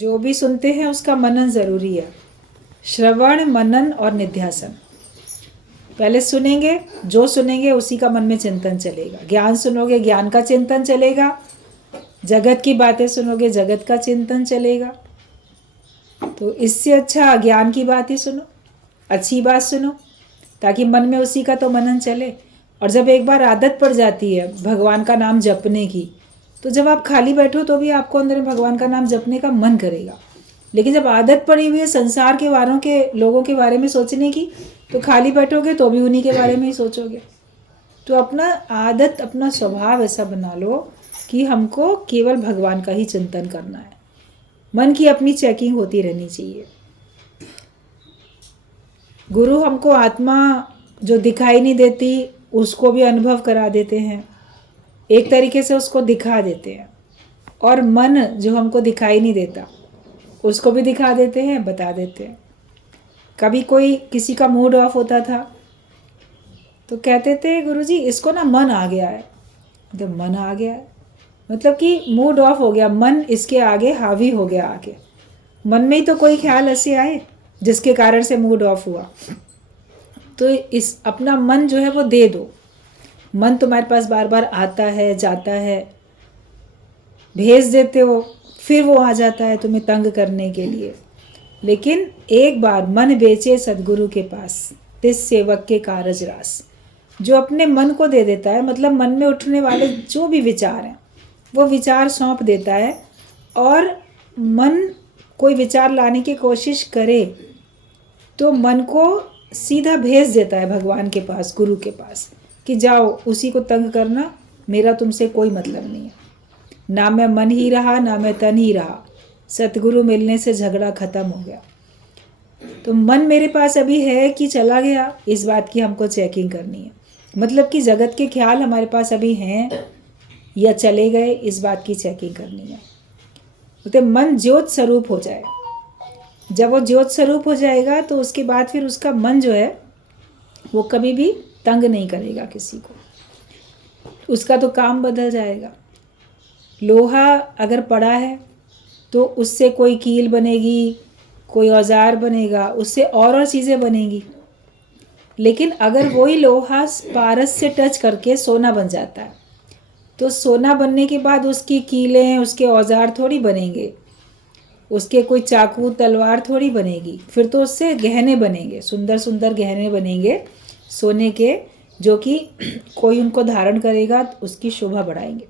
जो भी सुनते हैं उसका मनन ज़रूरी है। श्रवण, मनन और निध्यासन। पहले सुनेंगे, जो सुनेंगे उसी का मन में चिंतन चलेगा। ज्ञान सुनोगे, ज्ञान का चिंतन चलेगा। जगत की बातें सुनोगे, जगत का चिंतन चलेगा। तो इससे अच्छा ज्ञान की बात ही सुनो, अच्छी बात सुनो, ताकि मन में उसी का तो मनन चले। और जब एक बार आदत पड़ जाती है भगवान का नाम जपने की, तो जब आप खाली बैठो तो भी आपको अंदर में भगवान का नाम जपने का मन करेगा। लेकिन जब आदत पड़ी हुई है संसार के वारों के लोगों के बारे में सोचने की, तो खाली बैठोगे तो भी उन्हीं के बारे में ही सोचोगे। तो अपना आदत, अपना स्वभाव ऐसा बना लो कि हमको केवल भगवान का ही चिंतन करना है। मन की अपनी चेकिंग होती रहनी चाहिए। गुरु हमको आत्मा जो दिखाई नहीं देती उसको भी अनुभव करा देते हैं, एक तरीके से उसको दिखा देते हैं। और मन जो हमको दिखाई नहीं देता उसको भी दिखा देते हैं, बता देते हैं। कभी कोई किसी का मूड ऑफ होता था तो कहते थे गुरुजी इसको ना मन आ गया है। तो मन आ गया है मतलब कि मूड ऑफ हो गया, मन इसके आगे हावी हो गया। आगे मन में ही तो कोई ख्याल ऐसे आए जिसके कारण से मूड ऑफ हुआ। तो इस अपना मन जो है वो दे दो। मन तुम्हारे पास बार बार आता है, जाता है, भेज देते हो, फिर वो आ जाता है तुम्हें तंग करने के लिए। लेकिन एक बार मन बेचे सदगुरु के पास, तिस सेवक के कारज रास। जो अपने मन को दे देता है, मतलब मन में उठने वाले जो भी विचार हैं वो विचार सौंप देता है। और मन कोई विचार लाने की कोशिश करे तो मन को सीधा भेज देता है भगवान के पास, गुरु के पास, कि जाओ उसी को तंग करना, मेरा तुमसे कोई मतलब नहीं है। ना मैं मन ही रहा, ना मैं तन ही रहा, सतगुरु मिलने से झगड़ा खत्म हो गया। तो मन मेरे पास अभी है कि चला गया, इस बात की हमको चेकिंग करनी है। मतलब कि जगत के ख्याल हमारे पास अभी हैं या चले गए, इस बात की चेकिंग करनी है। तो मन ज्योत स्वरूप हो जाए। जब वो ज्योत स्वरूप हो जाएगा तो उसके बाद फिर उसका मन जो है वो कभी भी तंग नहीं करेगा किसी को, उसका तो काम बदल जाएगा। लोहा अगर पड़ा है तो उससे कोई कील बनेगी, कोई औजार बनेगा, उससे और चीज़ें बनेगी। लेकिन अगर वही लोहा पारस से टच करके सोना बन जाता है तो सोना बनने के बाद उसकी कीलें, उसके औजार थोड़ी बनेंगे, उसके कोई चाकू तलवार थोड़ी बनेगी। फिर तो उससे गहने बनेंगे, सुंदर सुंदर गहने बनेंगे सोने के, जो कि कोई उनको धारण करेगा तो उसकी शोभा बढ़ाएंगे।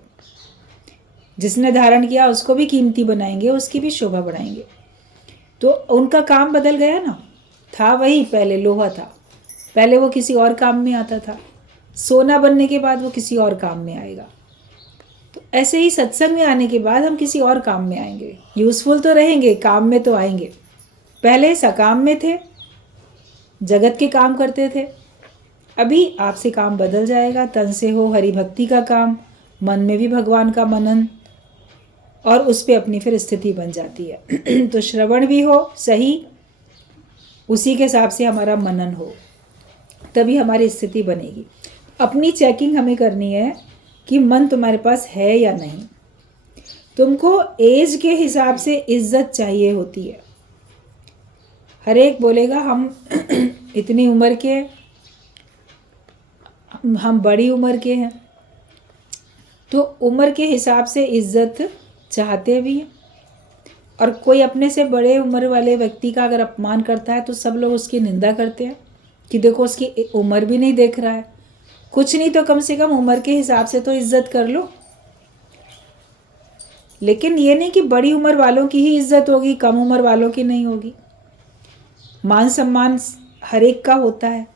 जिसने धारण किया उसको भी कीमती बनाएंगे, उसकी भी शोभा बढ़ाएंगे। तो उनका काम बदल गया ना। था वही पहले लोहा था, पहले वो किसी और काम में आता था, सोना बनने के बाद वो किसी और काम में आएगा। तो ऐसे ही सत्संग में आने के बाद हम किसी और काम में आएंगे, यूज़फुल तो रहेंगे, काम में तो आएंगे। पहले सकाम में थे, जगत के काम करते थे, अभी आपसे काम बदल जाएगा। तन से हो हरि भक्ति का काम, मन में भी भगवान का मनन, और उस पर अपनी फिर स्थिति बन जाती है। तो श्रवण भी हो सही, उसी के हिसाब से हमारा मनन हो, तभी हमारी स्थिति बनेगी। अपनी चेकिंग हमें करनी है कि मन तुम्हारे पास है या नहीं। तुमको एज के हिसाब से इज्जत चाहिए होती है। हर एक बोलेगा हम इतनी उम्र के, हम बड़ी उम्र के हैं, तो उम्र के हिसाब से इज्जत चाहते भी हैं। और कोई अपने से बड़े उम्र वाले व्यक्ति का अगर अपमान करता है तो सब लोग उसकी निंदा करते हैं कि देखो उसकी उम्र भी नहीं देख रहा है, कुछ नहीं तो कम से कम उम्र के हिसाब से तो इज्जत कर लो। लेकिन ये नहीं कि बड़ी उम्र वालों की ही इज्जत होगी, कम उम्र वालों की नहीं होगी। मान सम्मान हर एक का होता है।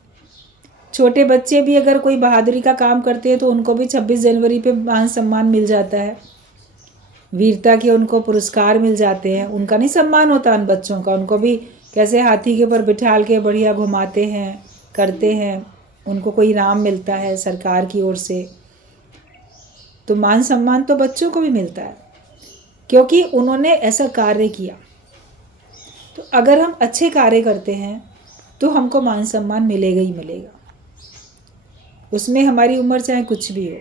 छोटे बच्चे भी अगर कोई बहादुरी का काम करते हैं तो उनको भी 26 जनवरी पे मान सम्मान मिल जाता है, वीरता के उनको पुरस्कार मिल जाते हैं। उनका नहीं सम्मान होता उन बच्चों का, उनको भी कैसे हाथी के ऊपर बिठाल के बढ़िया घुमाते हैं, करते हैं, उनको कोई इनाम मिलता है सरकार की ओर से। तो मान सम्मान तो बच्चों को भी मिलता है क्योंकि उन्होंने ऐसा कार्य किया। तो अगर हम अच्छे कार्य करते हैं तो हमको मान सम्मान मिलेगा ही मिलेगा, उसमें हमारी उम्र चाहे कुछ भी हो।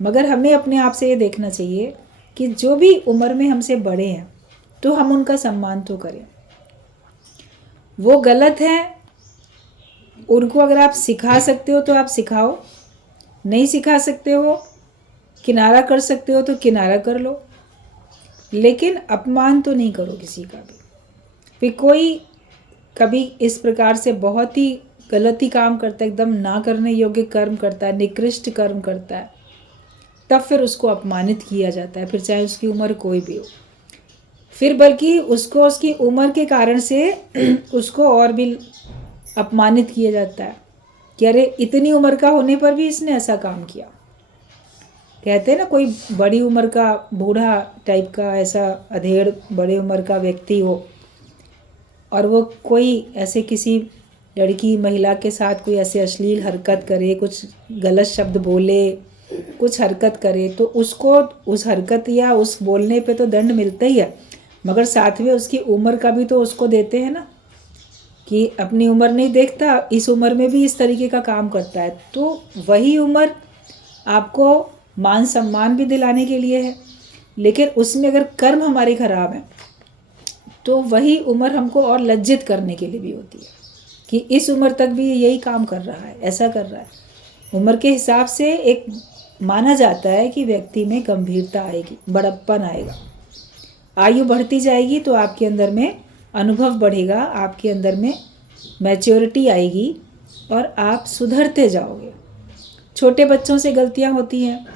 मगर हमें अपने आप से ये देखना चाहिए कि जो भी उम्र में हमसे बड़े हैं तो हम उनका सम्मान तो करें। वो गलत है, उनको अगर आप सिखा सकते हो तो आप सिखाओ, नहीं सिखा सकते हो, किनारा कर सकते हो तो किनारा कर लो, लेकिन अपमान तो नहीं करो किसी का भी। फिर कोई कभी इस प्रकार से बहुत ही गलत ही काम करता है, एकदम ना करने योग्य कर्म करता है, निकृष्ट कर्म करता है, तब फिर उसको अपमानित किया जाता है, फिर चाहे उसकी उम्र कोई भी हो। फिर बल्कि उसको उसकी उम्र के कारण से उसको और भी अपमानित किया जाता है कि अरे इतनी उम्र का होने पर भी इसने ऐसा काम किया। कहते हैं ना, कोई बड़ी उम्र का बूढ़ा टाइप का ऐसा अधेड़ बड़े उम्र का व्यक्ति हो और वो कोई ऐसे किसी लड़की महिला के साथ कोई ऐसे अश्लील हरकत करे, कुछ गलत शब्द बोले, कुछ हरकत करे, तो उसको उस हरकत या उस बोलने पे तो दंड मिलता ही है, मगर साथ में उसकी उम्र का भी तो उसको देते हैं ना, कि अपनी उम्र नहीं देखता, इस उम्र में भी इस तरीके का काम करता है। तो वही उम्र आपको मान सम्मान भी दिलाने के लिए है, लेकिन उसमें अगर कर्म हमारे खराब हैं तो वही उम्र हमको और लज्जित करने के लिए भी होती है कि इस उम्र तक भी यही काम कर रहा है, ऐसा कर रहा है। उम्र के हिसाब से एक माना जाता है कि व्यक्ति में गंभीरता आएगी, बड़प्पन आएगा। आयु बढ़ती जाएगी तो आपके अंदर में अनुभव बढ़ेगा, आपके अंदर में मैच्योरिटी आएगी और आप सुधरते जाओगे। छोटे बच्चों से गलतियां होती हैं,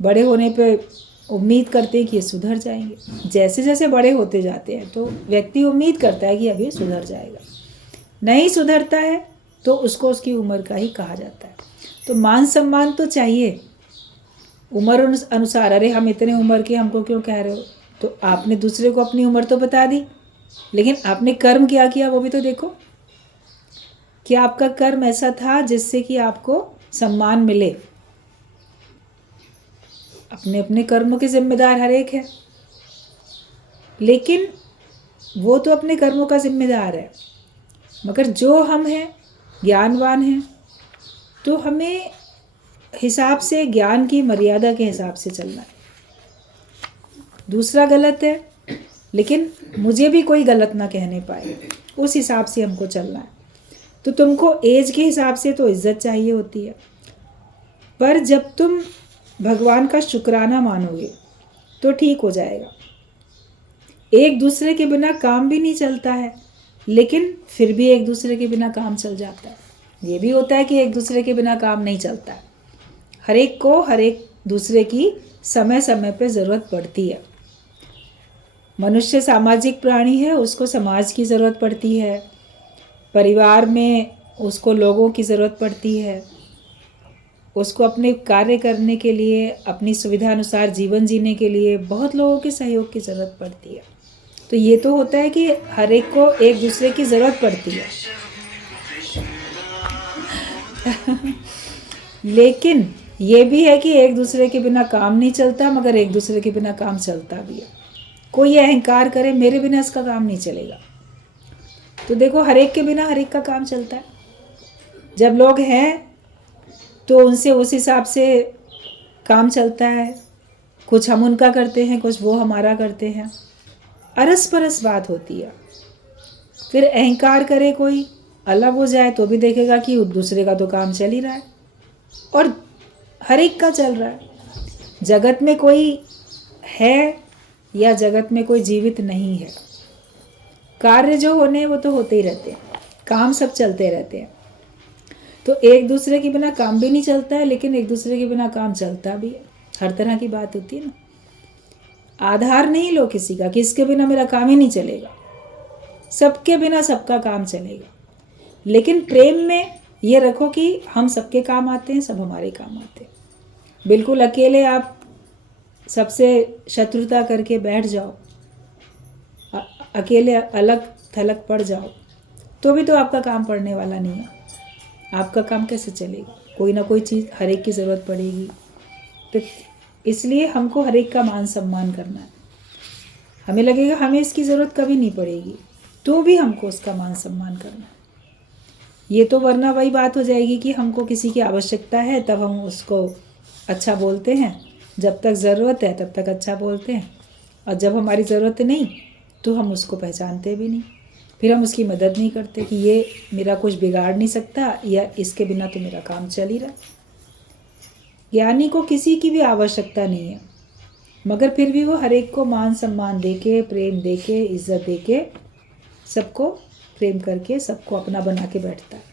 बड़े होने पे उम्मीद करते हैं कि ये सुधर जाएंगे। जैसे जैसे बड़े होते जाते हैं तो व्यक्ति उम्मीद करता है कि अभी सुधर जाएगा, नहीं सुधरता है तो उसको उसकी उम्र का ही कहा जाता है। तो मान सम्मान तो चाहिए उम्र अनुसार। अरे हम इतने उम्र के, हमको क्यों कह रहे हो? तो आपने दूसरे को अपनी उम्र तो बता दी, लेकिन आपने कर्म क्या किया वो भी तो देखो कि आपका कर्म ऐसा था जिससे कि आपको सम्मान मिले। अपने अपने कर्मों के जिम्मेदार हर एक है, लेकिन वो तो अपने कर्मों का जिम्मेदार है, मगर जो हम हैं ज्ञानवान हैं तो हमें हिसाब से, ज्ञान की मर्यादा के हिसाब से चलना है। दूसरा गलत है लेकिन मुझे भी कोई गलत ना कहने पाए, उस हिसाब से हमको चलना है। तो तुमको एज के हिसाब से तो इज्जत चाहिए होती है, पर जब तुम भगवान का शुक्राना मानोगे तो ठीक हो जाएगा। एक दूसरे के बिना काम भी नहीं चलता है, लेकिन फिर भी एक दूसरे के बिना काम चल जाता है। ये भी होता है कि एक दूसरे के बिना काम नहीं चलता है। हर एक को हर एक दूसरे की समय समय पे ज़रूरत पड़ती है। मनुष्य सामाजिक प्राणी है, उसको समाज की ज़रूरत पड़ती है, परिवार में उसको लोगों की ज़रूरत पड़ती है, उसको अपने कार्य करने के लिए, अपनी सुविधा अनुसार जीवन जीने के लिए बहुत लोगों के सहयोग की ज़रूरत पड़ती है। तो ये तो होता है कि हर एक को एक दूसरे की ज़रूरत पड़ती है लेकिन ये भी है कि एक दूसरे के बिना काम नहीं चलता, मगर एक दूसरे के बिना काम चलता भी है। कोई अहंकार करे मेरे बिना इसका काम नहीं चलेगा, तो देखो हर एक के बिना हर एक का काम चलता है। जब लोग हैं तो उनसे उस हिसाब से काम चलता है, कुछ हम उनका करते हैं, कुछ वो हमारा करते हैं, अरस परस बात होती है। फिर अहंकार करे कोई, अलग हो जाए तो भी देखेगा कि दूसरे का तो काम चल ही रहा है और हर एक का चल रहा है। जगत में कोई है या जगत में कोई जीवित नहीं है, कार्य जो होने वो तो होते ही रहते हैं, काम सब चलते रहते हैं। तो एक दूसरे के बिना काम भी नहीं चलता है, लेकिन एक दूसरे के बिना काम चलता भी है। हर तरह की बात होती है ना। आधार नहीं लो किसी का कि इसके बिना मेरा काम ही नहीं चलेगा, सबके बिना सबका काम चलेगा। लेकिन प्रेम में ये रखो कि हम सबके काम आते हैं, सब हमारे काम आते हैं। बिल्कुल अकेले आप सबसे शत्रुता करके बैठ जाओ, अकेले अलग थलग पड़ जाओ, तो भी तो आपका काम पड़ने वाला नहीं है। आपका काम कैसे चलेगा? कोई ना कोई चीज़ हर एक की ज़रूरत पड़ेगी। तो इसलिए हमको हर एक का मान सम्मान करना है। हमें लगेगा हमें इसकी ज़रूरत कभी नहीं पड़ेगी, तो भी हमको उसका मान सम्मान करना है। ये तो वरना वही बात हो जाएगी कि हमको किसी की आवश्यकता है तब हम उसको अच्छा बोलते हैं, जब तक ज़रूरत है तब तक अच्छा बोलते हैं, और जब हमारी ज़रूरत नहीं तो हम उसको पहचानते भी नहीं, फिर हम उसकी मदद नहीं करते कि ये मेरा कुछ बिगाड़ नहीं सकता या इसके बिना तो मेरा काम चल ही रहा। ज्ञानी को किसी की भी आवश्यकता नहीं है, मगर फिर भी वो हर एक को मान सम्मान देके, प्रेम देके, इज्जत देके, सबको प्रेम करके सबको अपना बना के बैठता है।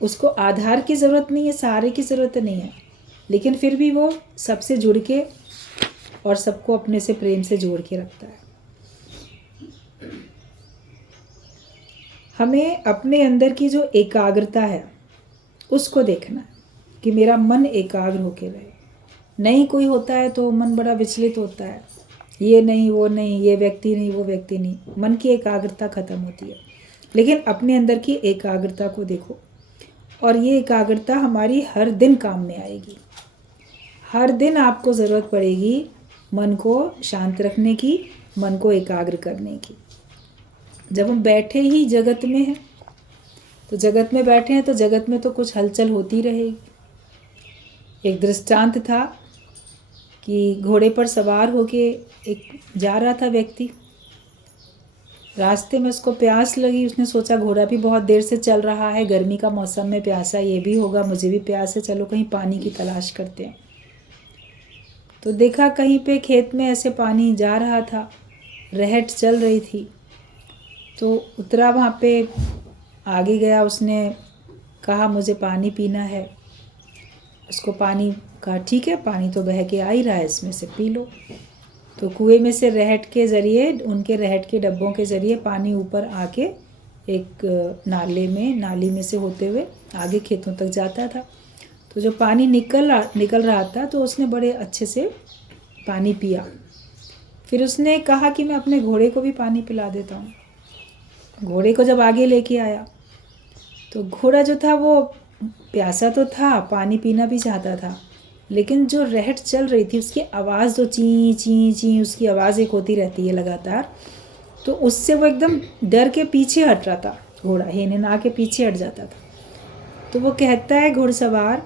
उसको आधार की ज़रूरत नहीं है, सहारे की ज़रूरत नहीं है, लेकिन फिर भी वो सबसे जुड़ के और सबको अपने से प्रेम से जोड़ के रखता है। हमें अपने अंदर की जो एकाग्रता है उसको देखना है कि मेरा मन एकाग्र होके रहे। नहीं कोई होता है तो मन बड़ा विचलित होता है, ये नहीं वो नहीं, ये व्यक्ति नहीं वो व्यक्ति नहीं, मन की एकाग्रता खत्म होती है। लेकिन अपने अंदर की एकाग्रता को देखो, और ये एकाग्रता हमारी हर दिन काम में आएगी। हर दिन आपको ज़रूरत पड़ेगी मन को शांत रखने की, मन को एकाग्र करने की। जब हम बैठे ही जगत में हैं तो जगत में बैठे हैं तो जगत में तो कुछ हलचल होती रहेगी। एक दृष्टांत था कि घोड़े पर सवार होके एक जा रहा था व्यक्ति, रास्ते में उसको प्यास लगी। उसने सोचा घोड़ा भी बहुत देर से चल रहा है, गर्मी का मौसम में प्यासा ये भी होगा, मुझे भी प्यास है, चलो कहीं पानी की तलाश करते हैं। तो देखा कहीं पे खेत में ऐसे पानी जा रहा था, रहट चल रही थी, तो उतरा वहाँ पे, आगे गया, उसने कहा मुझे पानी पीना है। उसको पानी कहा ठीक है, पानी तो बह के आ ही रहा है, इसमें से पी लो। तो कुएं में से रहट के ज़रिए, उनके रहट के डब्बों के ज़रिए पानी ऊपर आके एक नाली में से होते हुए आगे खेतों तक जाता था। तो जो पानी निकल रहा था तो उसने बड़े अच्छे से पानी पिया। फिर उसने कहा कि मैं अपने घोड़े को भी पानी पिला देता हूँ। घोड़े को जब आगे लेके आया तो घोड़ा जो था वो प्यासा तो था, पानी पीना भी चाहता था, लेकिन जो रहट चल रही थी उसकी आवाज़, जो ची ची ची उसकी आवाज़ एक होती रहती है लगातार, तो उससे वो एकदम डर के पीछे हट रहा था। घोड़ा हेने के पीछे हट जाता था। तो वो कहता है घुड़सवार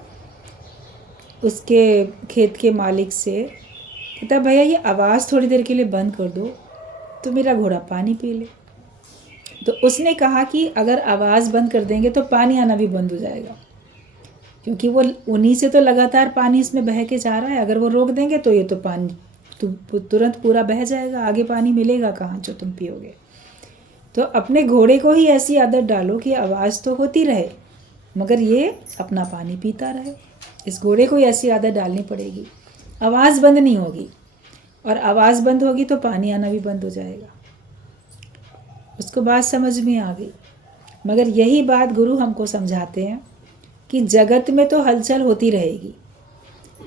उसके खेत के मालिक से, कहता भैया ये आवाज़ थोड़ी देर के लिए बंद कर दो तो मेरा घोड़ा पानी पी ले। तो उसने कहा कि अगर आवाज़ बंद कर देंगे तो पानी आना भी बंद हो जाएगा, क्योंकि वो उन्हीं से तो लगातार पानी इसमें बह के जा रहा है। अगर वो रोक देंगे तो ये तो पानी तुरंत पूरा बह जाएगा, आगे पानी मिलेगा कहाँ जो तुम पियोगे। तो अपने घोड़े को ही ऐसी आदत डालो कि आवाज़ तो होती रहे मगर ये अपना पानी पीता रहे। इस घोड़े को ही ऐसी आदत डालनी पड़ेगी, आवाज़ बंद नहीं होगी, और आवाज़ बंद होगी तो पानी आना भी बंद हो जाएगा। उसको बात समझ में आ गई। मगर यही बात गुरु हमको समझाते हैं कि जगत में तो हलचल होती रहेगी,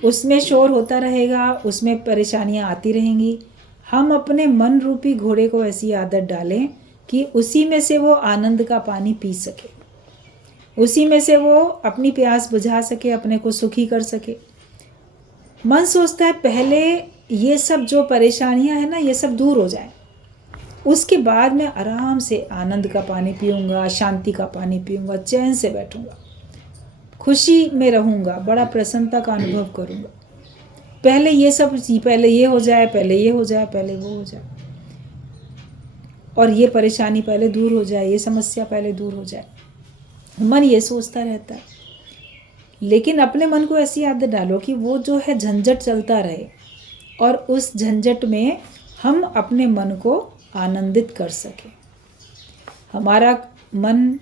उसमें शोर होता रहेगा, उसमें परेशानियां आती रहेंगी। हम अपने मन रूपी घोड़े को ऐसी आदत डालें कि उसी में से वो आनंद का पानी पी सके, उसी में से वो अपनी प्यास बुझा सके, अपने को सुखी कर सके। मन सोचता है पहले ये सब जो परेशानियां हैं ना ये सब दूर हो जाए, उसके बाद मैं आराम से आनंद का पानी पीऊँगा, शांति का पानी पीऊँगा, चैन से बैठूँगा, खुशी में रहूँगा, बड़ा प्रसन्नता का अनुभव करूँगा। पहले ये सब पहले ये हो जाए, पहले ये हो जाए, पहले वो हो जाए, और ये परेशानी पहले दूर हो जाए, ये समस्या पहले दूर हो जाए। मन ये सोचता रहता है। लेकिन अपने मन को ऐसी आदत डालो कि वो जो है झंझट चलता रहे, और उस झंझट में हम अपने मन को आनंदित कर सकें। हमारा मन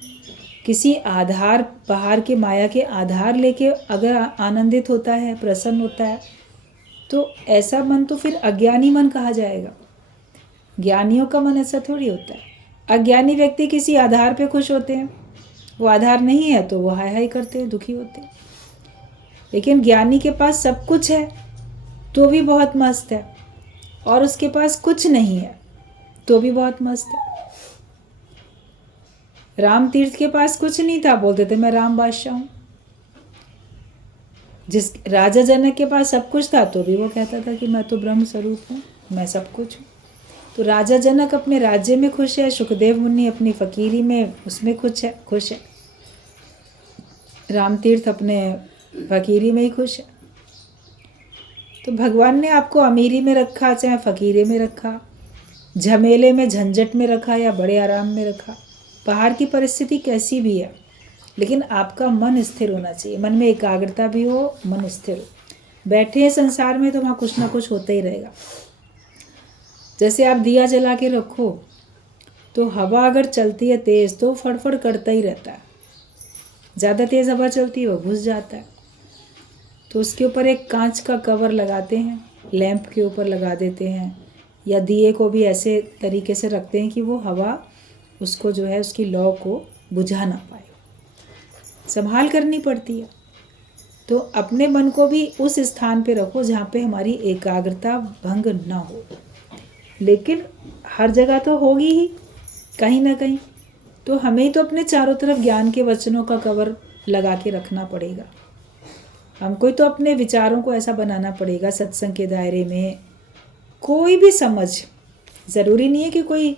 किसी आधार, बाहर के माया के आधार लेके अगर आनंदित होता है, प्रसन्न होता है, तो ऐसा मन तो फिर अज्ञानी मन कहा जाएगा। ज्ञानियों का मन ऐसा थोड़ी होता है। अज्ञानी व्यक्ति किसी आधार पे खुश होते हैं, वो आधार नहीं है तो वो हाय हाय करते हैं, दुखी होते हैं। लेकिन ज्ञानी के पास सब कुछ है तो भी बहुत मस्त है, और उसके पास कुछ नहीं है तो भी बहुत मस्त है। राम तीर्थ के पास कुछ नहीं था, बोलते थे मैं राम बादशाह हूँ। जिस राजा जनक के पास सब कुछ था तो भी वो कहता था कि मैं तो ब्रह्म स्वरूप हूँ, मैं सब कुछ हूँ। तो राजा जनक अपने राज्य में खुश है, सुखदेव मुनि अपनी फकीरी में उसमें खुश है। राम तीर्थ अपने फकीरी में ही खुश है। तो भगवान ने आपको अमीरी में रखा चाहे फ़कीरे में रखा, झमेले में झंझट में रखा या बड़े आराम में रखा, बाहर की परिस्थिति कैसी भी है, लेकिन आपका मन स्थिर होना चाहिए। मन में एकाग्रता भी हो, मन स्थिर हो। बैठे हैं संसार में तो वहाँ कुछ ना कुछ होता ही रहेगा। जैसे आप दिया जला के रखो तो हवा अगर चलती है तेज़ तो फड़फड़ करता ही रहता है। ज़्यादा तेज़ हवा चलती है वो घुस जाता है। तो उसके ऊपर एक कांच का कवर लगाते हैं, लैंप के ऊपर लगा देते हैं, या दिए को भी ऐसे तरीके से रखते हैं कि वो हवा उसको जो है उसकी लौ को बुझा ना पाए। संभाल करनी पड़ती है। तो अपने मन को भी उस स्थान पे रखो जहाँ पे हमारी एकाग्रता भंग ना हो। लेकिन हर जगह तो होगी ही कहीं ना कहीं, तो हमें तो अपने चारों तरफ ज्ञान के वचनों का कवर लगा के रखना पड़ेगा। हमको तो अपने विचारों को ऐसा बनाना पड़ेगा सत्संग के दायरे में। कोई भी समझ, ज़रूरी नहीं है कि कोई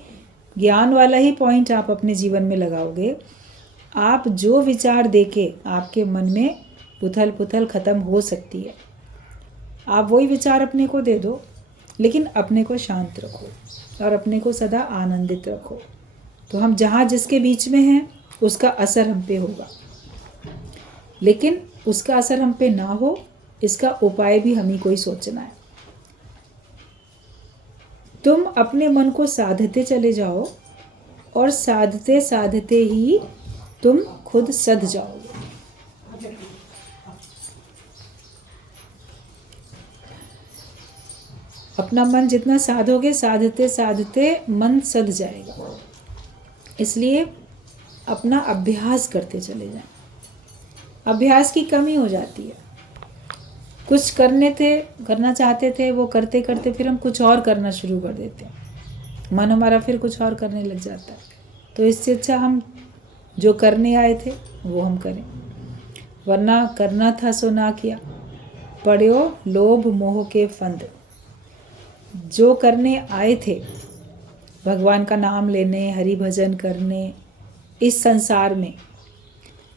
ज्ञान वाला ही पॉइंट आप अपने जीवन में लगाओगे। आप जो विचार देके आपके मन में उथल पुथल ख़त्म हो सकती है, आप वही विचार अपने को दे दो, लेकिन अपने को शांत रखो और अपने को सदा आनंदित रखो। तो हम जहाँ जिसके बीच में हैं उसका असर हम पे होगा, लेकिन उसका असर हम पे ना हो इसका उपाय भी हम ही को ही सोचना है। तुम अपने मन को साधते चले जाओ और साधते साधते ही तुम खुद सध जाओगे। अपना मन जितना साधोगे साधते साधते मन सध जाएगा। इसलिए अपना अभ्यास करते चले जाएं। अभ्यास की कमी हो जाती है। कुछ करना चाहते थे, वो करते करते फिर हम कुछ और करना शुरू कर देते हैं, मन हमारा फिर कुछ और करने लग जाता है। तो इससे अच्छा हम जो करने आए थे वो हम करें, वरना करना था सो ना किया, पड़्यो लोभ मोह के फंद। जो करने आए थे भगवान का नाम लेने, हरि भजन करने इस संसार में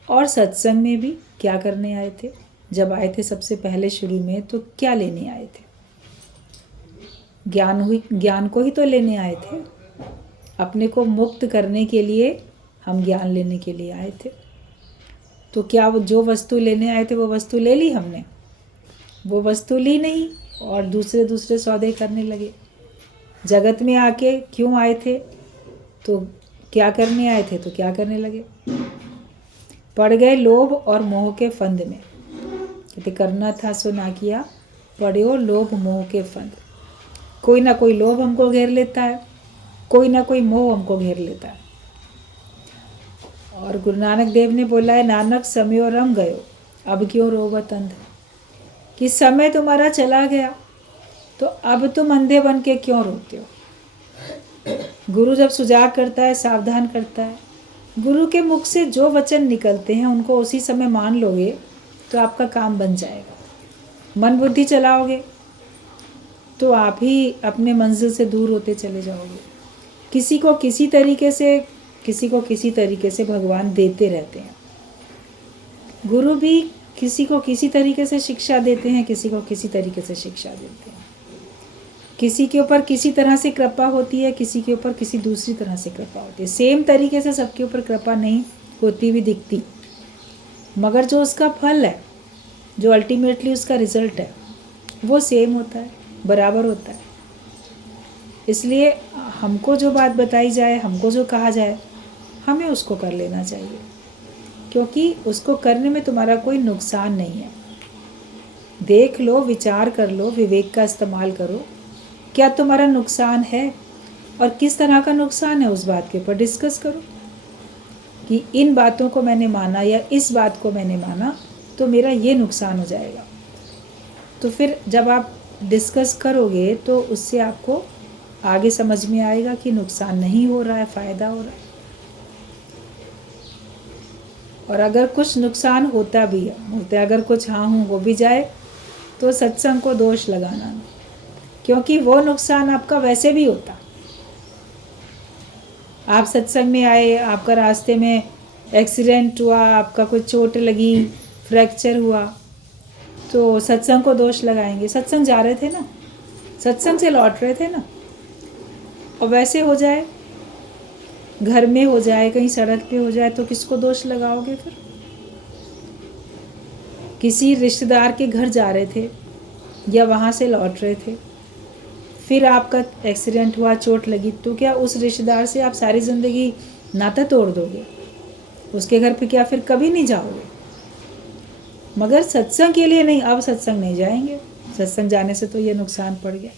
और सत्संग में भी, क्या करने आए थे? जब आए थे सबसे पहले शुरू में तो क्या लेने आए थे? ज्ञान को ही तो लेने आए थे। अपने को मुक्त करने के लिए हम ज्ञान लेने के लिए आए थे। तो क्या वो जो वस्तु लेने आए थे वो वस्तु ले ली हमने? वो वस्तु ली नहीं और दूसरे सौदे करने लगे। जगत में आके क्यों आए थे? तो क्या करने आए थे? तो क्या करने लगे? पड़ गए लोभ और मोह के फंद में। कहते करना था सो ना किया, पड़्यो लोभ मोह के फंद। कोई ना कोई लोभ हमको घेर लेता है, कोई ना कोई मोह हमको घेर लेता है। और गुरु नानक देव ने बोला है, नानक समयो रम गयो अब क्यों रोवत अंध। कि समय तुम्हारा चला गया तो अब तुम अंधे बन के क्यों रोते हो। गुरु जब सुजाग करता है, सावधान करता है, गुरु के मुख से जो वचन निकलते हैं उनको उसी समय मान लोगे तो आपका काम बन जाएगा। मन बुद्धि चलाओगे तो आप ही अपने मंजिल से दूर होते चले जाओगे। किसी को किसी तरीके से भगवान देते रहते हैं। गुरु भी किसी को किसी तरीके से शिक्षा देते हैं, किसी को किसी तरीके से शिक्षा देते हैं। किसी के ऊपर किसी तरह से कृपा होती है, किसी के ऊपर किसी दूसरी तरह से कृपा होती है। सेम तरीके से सबके ऊपर कृपा नहीं होती भी दिखती, मगर जो उसका फल है, जो अल्टीमेटली उसका रिजल्ट है, वो सेम होता है, बराबर होता है। इसलिए हमको जो बात बताई जाए, हमको जो कहा जाए, हमें उसको कर लेना चाहिए, क्योंकि उसको करने में तुम्हारा कोई नुकसान नहीं है। देख लो, विचार कर लो, विवेक का इस्तेमाल करो, क्या तुम्हारा नुकसान है और किस तरह का नुकसान है, उस बात के ऊपर डिस्कस करो कि इन बातों को मैंने माना या इस बात को मैंने माना तो मेरा ये नुकसान हो जाएगा। तो फिर जब आप डिस्कस करोगे तो उससे आपको आगे समझ में आएगा कि नुकसान नहीं हो रहा है, फ़ायदा हो रहा है। और अगर कुछ नुकसान होता भी है, बोलते अगर कुछ हाँ हूँ हो भी जाए तो सत्संग को दोष लगाना नहीं, क्योंकि वो नुकसान आपका वैसे भी होता। आप सत्संग में आए, आपका रास्ते में एक्सीडेंट हुआ, आपका कोई चोट लगी, फ्रैक्चर हुआ, तो सत्संग को दोष लगाएंगे। सत्संग जा रहे थे ना, सत्संग से लौट रहे थे ना, और वैसे हो जाए, घर में हो जाए, कहीं सड़क पे हो जाए, तो किसको दोष लगाओगे फिर? किसी रिश्तेदार के घर जा रहे थे या वहाँ से लौट रहे थे, फिर आपका एक्सीडेंट हुआ, चोट लगी, तो क्या उस रिश्तेदार से आप सारी ज़िंदगी नाता तोड़ दोगे? उसके घर पे क्या फिर कभी नहीं जाओगे? मगर सत्संग के लिए नहीं, अब सत्संग नहीं जाएंगे। सत्संग जाने से तो ये नुकसान पड़ गया,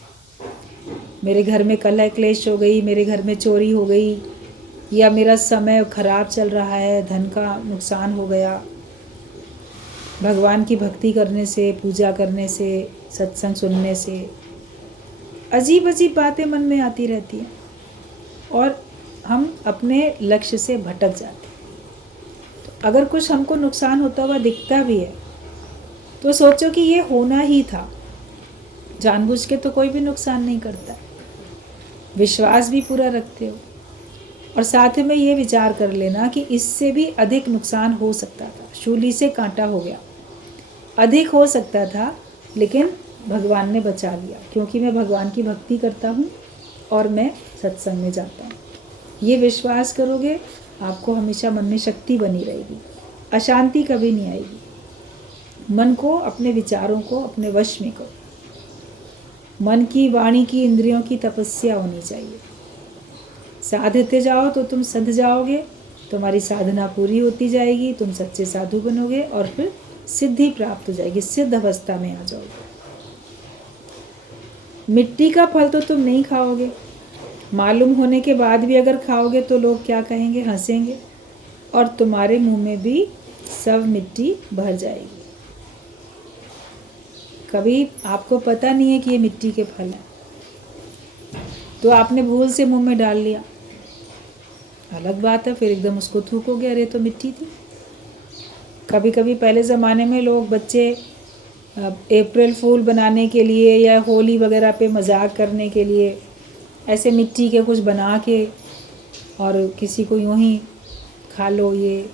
मेरे घर में कलह क्लेश हो गई, मेरे घर में चोरी हो गई, या मेरा समय खराब चल रहा है, धन का नुकसान हो गया। भगवान की भक्ति करने से, पूजा करने से, सत्संग सुनने से अजीब अजीब बातें मन में आती रहती हैं और हम अपने लक्ष्य से भटक जाते हैं। तो अगर कुछ हमको नुकसान होता हुआ दिखता भी है तो सोचो कि ये होना ही था। जानबूझ के तो कोई भी नुकसान नहीं करता, विश्वास भी पूरा रखते हो, और साथ में ये विचार कर लेना कि इससे भी अधिक नुकसान हो सकता था, शूली से कांटा हो गया, अधिक हो सकता था, लेकिन भगवान ने बचा लिया, क्योंकि मैं भगवान की भक्ति करता हूँ और मैं सत्संग में जाता हूँ। ये विश्वास करोगे, आपको हमेशा मन में शक्ति बनी रहेगी, अशांति कभी नहीं आएगी। मन को, अपने विचारों को अपने वश में करो। मन की, वाणी की, इंद्रियों की तपस्या होनी चाहिए। साधते जाओ तो तुम सध जाओगे, तुम्हारी साधना पूरी होती जाएगी, तुम सच्चे साधु बनोगे और फिर सिद्धि प्राप्त हो जाएगी, सिद्ध अवस्था में आ जाओगे। मिट्टी का फल तो तुम नहीं खाओगे, मालूम होने के बाद भी अगर खाओगे तो लोग क्या कहेंगे? हंसेंगे, और तुम्हारे मुंह में भी सब मिट्टी भर जाएगी। कभी आपको पता नहीं है कि ये मिट्टी के फल हैं, तो आपने भूल से मुंह में डाल लिया, अलग बात है, फिर एकदम उसको थूकोगे, अरे तो मिट्टी थी। कभी कभी पहले ज़माने में लोग, बच्चे अप्रैल फूल बनाने के लिए या होली वगैरह पे मजाक करने के लिए ऐसे मिट्टी के कुछ बना के और किसी को यूं ही खा लो, ये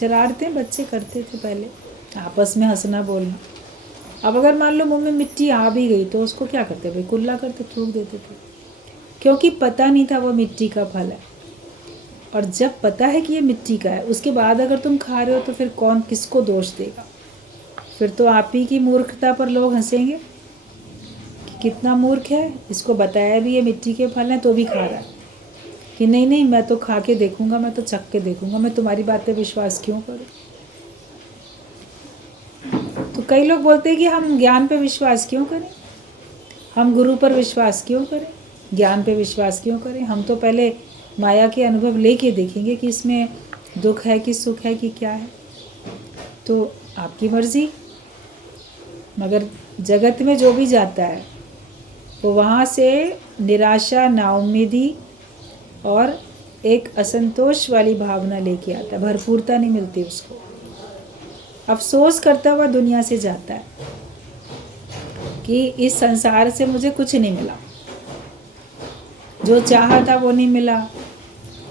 शरारतें बच्चे करते थे पहले, आपस में हंसना बोलना। अब अगर मान लो मुंह में मिट्टी आ भी गई तो उसको क्या करते भाई? कुल्ला करते, थूक देते थे, क्योंकि पता नहीं था वो मिट्टी का फल है। और जब पता है कि ये मिट्टी का है, उसके बाद अगर तुम खा रहे हो तो फिर कौन किसको दोष देगा? फिर तो आप ही की मूर्खता पर लोग हंसेंगे कि कितना मूर्ख है, इसको बताया भी ये मिट्टी के फल हैं तो भी खा रहा है, कि नहीं नहीं मैं तो खा के देखूंगा, मैं तो चख के देखूंगा, मैं तुम्हारी बात पे विश्वास क्यों करूं? तो कई लोग बोलते हैं कि हम ज्ञान पे विश्वास क्यों करें, हम गुरु पर विश्वास क्यों करें, ज्ञान पे विश्वास क्यों करें? हम तो पहले माया के अनुभव लेके देखेंगे कि इसमें दुख है कि सुख है कि क्या है। तो आपकी मर्जी, मगर जगत में जो भी जाता है वो वहाँ से निराशा, नाउम्मीदी और एक असंतोष वाली भावना लेके आता है, भरपूरता नहीं मिलती उसको, अफसोस करता हुआ दुनिया से जाता है कि इस संसार से मुझे कुछ नहीं मिला, जो चाहा था वो नहीं मिला,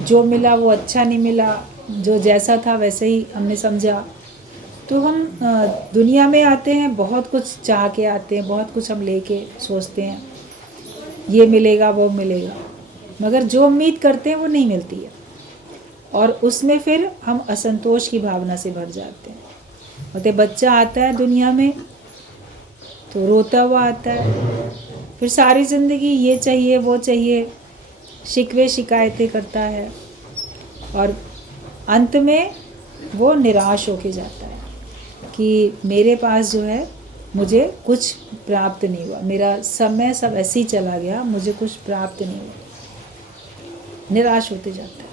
जो मिला वो अच्छा नहीं मिला, जो जैसा था वैसे ही हमने समझा। तो हम दुनिया में आते हैं, बहुत कुछ चाह के आते हैं, बहुत कुछ हम लेके सोचते हैं ये मिलेगा वो मिलेगा, मगर जो उम्मीद करते हैं वो नहीं मिलती है, और उसमें फिर हम असंतोष की भावना से भर जाते हैं। और बच्चा आता है दुनिया में तो रोता हुआ आता है, फिर सारी ज़िंदगी ये चाहिए वो चाहिए, शिकवे शिकायतें करता है, और अंत में वो निराश होके जाता है कि मेरे पास जो है मुझे कुछ प्राप्त नहीं हुआ, मेरा समय सब ऐसे ही चला गया, मुझे कुछ प्राप्त नहीं हुआ, निराश होते जाता है।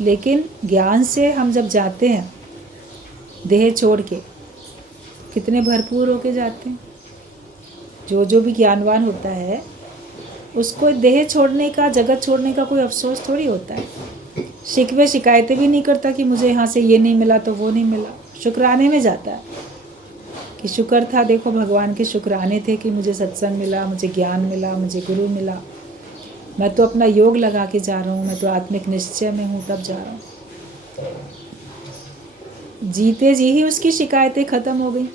लेकिन ज्ञान से हम जब जाते हैं देह छोड़ के, कितने भरपूर होके जाते हैं। जो भी ज्ञानवान होता है उसको देह छोड़ने का, जगत छोड़ने का कोई अफसोस थोड़ी होता है, शिकवे शिकायतें भी नहीं करता कि मुझे यहाँ से ये नहीं मिला तो वो नहीं मिला, शुक्राने में जाता है कि शुक्र था, देखो भगवान के शुक्राने थे कि मुझे सत्संग मिला, मुझे ज्ञान मिला, मुझे गुरु मिला, मैं तो अपना योग लगा के जा रहा हूँ, मैं तो आत्मिक निश्चय में हूँ, तब जा रहा हूँ। जीते जी ही उसकी शिकायतें ख़त्म हो गई,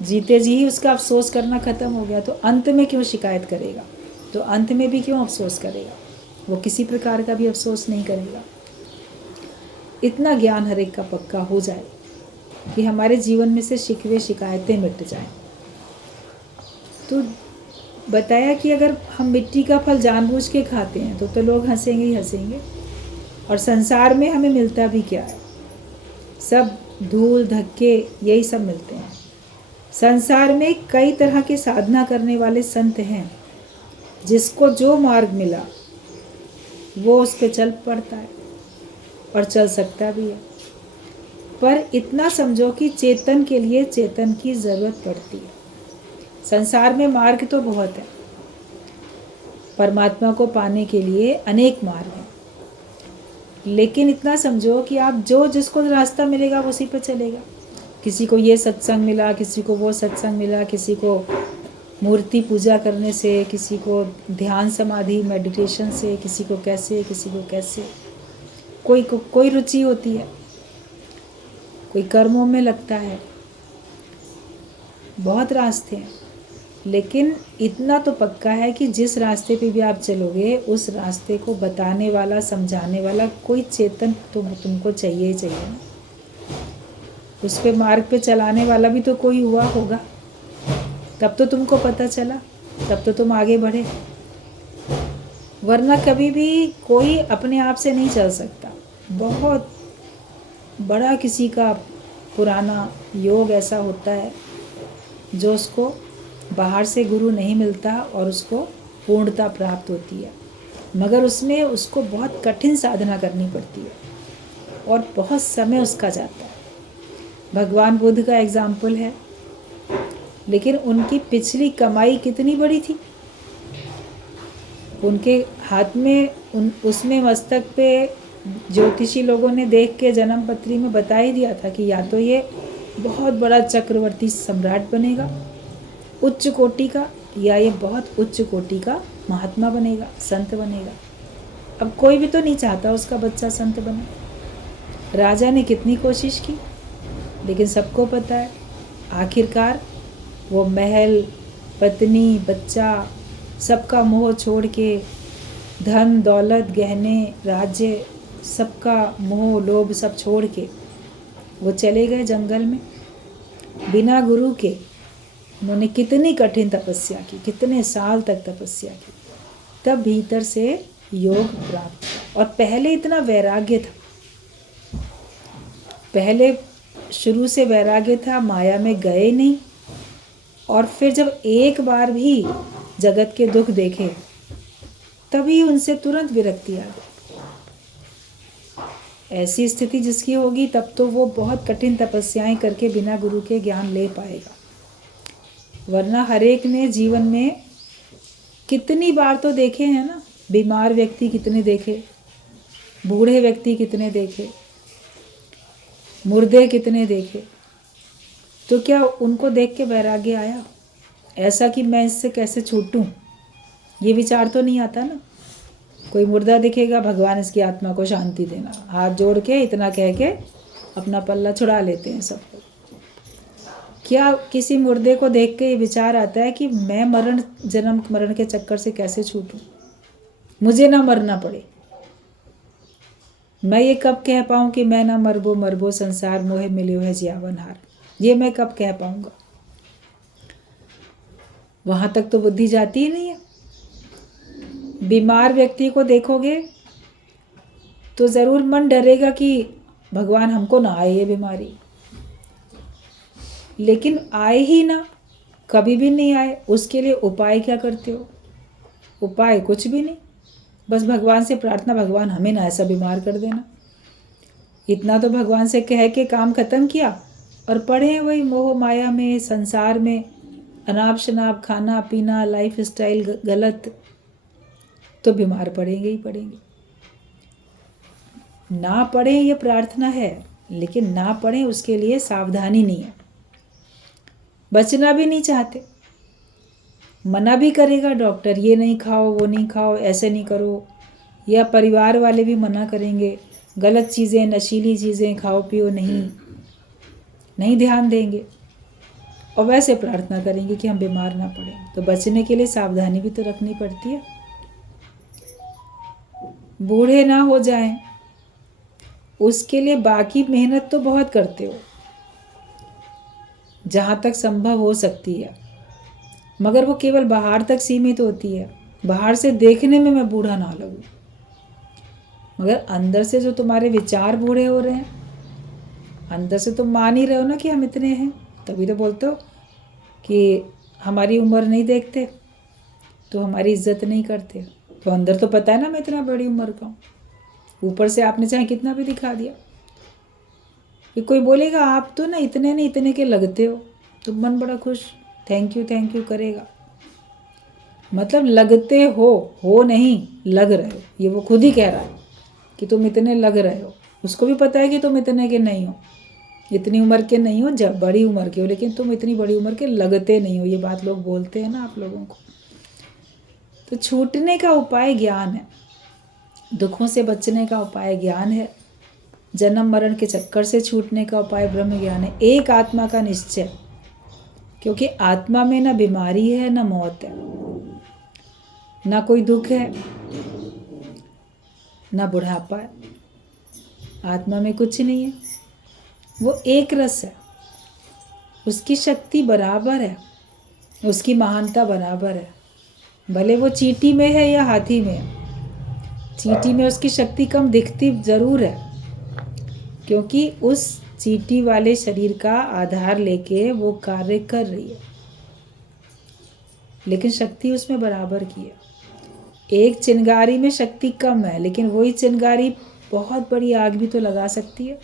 जीते जी ही उसका अफसोस करना ख़त्म हो गया, तो अंत में क्यों शिकायत करेगा, तो अंत में भी क्यों अफसोस करेगा, वो किसी प्रकार का भी अफसोस नहीं करेगा। इतना ज्ञान हर एक का पक्का हो जाए कि हमारे जीवन में से शिकवे शिकायतें मिट जाएं। तो बताया कि अगर हम मिट्टी का फल जानबूझ के खाते हैं तो लोग हंसेंगे ही हंसेंगे, और संसार में हमें मिलता भी क्या है, सब धूल धक्के यही सब मिलते हैं। संसार में कई तरह के साधना करने वाले संत हैं, जिसको जो मार्ग मिला वो उस पे चल पड़ता है और चल सकता भी है। पर इतना समझो कि चेतन के लिए चेतन की ज़रूरत पड़ती है। संसार में मार्ग तो बहुत है, परमात्मा को पाने के लिए अनेक मार्ग हैं, लेकिन इतना समझो कि आप जो जिसको रास्ता मिलेगा वो उसी पे चलेगा। किसी को ये सत्संग मिला, किसी को वो सत्संग मिला, किसी को मूर्ति पूजा करने से, किसी को ध्यान समाधि मेडिटेशन से, किसी को कैसे, किसी को कैसे, कोई रुचि होती है, कोई कर्मों में लगता है, बहुत रास्ते हैं। लेकिन इतना तो पक्का है कि जिस रास्ते पे भी आप चलोगे उस रास्ते को बताने वाला, समझाने वाला कोई चेतन तो तुमको चाहिए ही चाहिए ना। उस पे मार्ग पे चलाने वाला भी तो कोई हुआ होगा, तब तो तुमको पता चला, तब तो तुम आगे बढ़े। वरना कभी भी कोई अपने आप से नहीं चल सकता। बहुत बड़ा किसी का पुराना योग ऐसा होता है जो उसको बाहर से गुरु नहीं मिलता और उसको पूर्णता प्राप्त होती है, मगर उसमें उसको बहुत कठिन साधना करनी पड़ती है और बहुत समय उसका जाता है। भगवान बुद्ध का एग्जाम्पल है, लेकिन उनकी पिछली कमाई कितनी बड़ी थी। उनके हाथ में उसमें मस्तक पे ज्योतिषी लोगों ने देख के जन्म पत्री में बता ही दिया था कि या तो ये बहुत बड़ा चक्रवर्ती सम्राट बनेगा उच्च कोटि का, या ये बहुत उच्च कोटि का महात्मा बनेगा, संत बनेगा। अब कोई भी तो नहीं चाहता उसका बच्चा संत बने। राजा ने कितनी कोशिश की, लेकिन सबको पता है आखिरकार वो महल, पत्नी, बच्चा, सबका मोह छोड़ के, धन दौलत गहने राज्य, सबका मोह लोभ सब छोड़ के वो चले गए जंगल में बिना गुरु के। उन्होंने कितनी कठिन तपस्या की, कितने साल तक तपस्या की, तब भीतर से योग प्राप्त हुआ। और पहले इतना वैराग्य था, पहले शुरू से वैराग्य था, माया में गए नहीं। और फिर जब एक बार भी जगत के दुख देखे तभी उनसे तुरंत विरक्ति आ गई। ऐसी स्थिति जिसकी होगी तब तो वो बहुत कठिन तपस्याएं करके बिना गुरु के ज्ञान ले पाएगा। वरना हर एक ने जीवन में कितनी बार तो देखे हैं ना, बीमार व्यक्ति कितने देखे, बूढ़े व्यक्ति कितने देखे, मुर्दे कितने देखे, तो क्या उनको देख के वैराग्य आया ऐसा कि मैं इससे कैसे छूटूं? ये विचार तो नहीं आता ना। कोई मुर्दा दिखेगा, भगवान इसकी आत्मा को शांति देना, हाथ जोड़ के इतना कह के अपना पल्ला छुड़ा लेते हैं सब लोग। क्या किसी मुर्दे को देख के ये विचार आता है कि मैं जन्म मरण के चक्कर से कैसे छूटूं, मुझे ना मरना पड़े? मैं ये कब कह पाऊँ कि मैं ना मरबो मरबो संसार मोहे मिलियो है जियावन हार, ये मैं कब कह पाऊँगा? वहाँ तक तो बुद्धि जाती ही नहीं है। बीमार व्यक्ति को देखोगे तो ज़रूर मन डरेगा कि भगवान हमको ना आए ये बीमारी, लेकिन आए ही ना, कभी भी नहीं आए। उसके लिए उपाय क्या करते हो? उपाय कुछ भी नहीं, बस भगवान से प्रार्थना, भगवान हमें ना ऐसा बीमार कर देना। इतना तो भगवान से कह के काम खत्म किया और पढ़े वही मोह माया में, संसार में, अनाप शनाप खाना पीना, लाइफ स्टाइल गलत, तो बीमार पड़ेंगे ही पड़ेंगे। ना पढ़ें ये प्रार्थना है, लेकिन ना पढ़ें उसके लिए सावधानी नहीं है। बचना भी नहीं चाहते, मना भी करेगा डॉक्टर, ये नहीं खाओ, वो नहीं खाओ, ऐसे नहीं करो, या परिवार वाले भी मना करेंगे, गलत चीज़ें, नशीली चीज़ें खाओ पियो नहीं ध्यान देंगे। और वैसे प्रार्थना करेंगे कि हम बीमार ना पड़े। तो बचने के लिए सावधानी भी तो रखनी पड़ती है। बूढ़े ना हो जाएं, उसके लिए बाकी मेहनत तो बहुत करते हो जहाँ तक संभव हो सकती है, मगर वो केवल बाहर तक सीमित होती है। बाहर से देखने में मैं बूढ़ा ना लगूं, मगर अंदर से जो तुम्हारे विचार बूढ़े हो रहे हैं, अंदर से तुम मान ही रहे हो ना कि हम इतने हैं। तभी तो बोलते हो कि हमारी उम्र नहीं देखते तो हमारी इज्जत नहीं करते। तो अंदर तो पता है ना मैं इतना बड़ी उम्र का हूँ। ऊपर से आपने चाहे कितना भी दिखा दिया, कि कोई बोलेगा आप तो ना इतने नहीं इतने के लगते हो, तो मन बड़ा खुश थैंक यू करेगा। मतलब लगते हो नहीं, लग रहे हो। ये वो खुद ही कह रहा है कि तुम इतने लग रहे हो। उसको भी पता है कि तुम इतने के नहीं हो, इतनी उम्र के नहीं हो, जब बड़ी उम्र के हो, लेकिन तुम इतनी बड़ी उम्र के लगते नहीं हो। ये बात लोग बोलते हैं ना आप लोगों को। तो छूटने का उपाय ज्ञान है, दुखों से बचने का उपाय ज्ञान है, जन्म मरण के चक्कर से छूटने का उपाय ब्रह्म ज्ञान है। एक आत्मा का निश्चय, क्योंकि आत्मा में ना बीमारी है ना मौत है, ना कोई दुख है ना बुढ़ापा है। आत्मा में कुछ नहीं है, वो एक रस है। उसकी शक्ति बराबर है, उसकी महानता बराबर है। भले वो चींटी में है या हाथी में है। चींटी में उसकी शक्ति कम दिखती ज़रूर है, क्योंकि उस चींटी वाले शरीर का आधार लेके वो कार्य कर रही है, लेकिन शक्ति उसमें बराबर की है। एक चिंगारी में शक्ति कम है, लेकिन वही चिंगारी बहुत बड़ी आग भी तो लगा सकती है।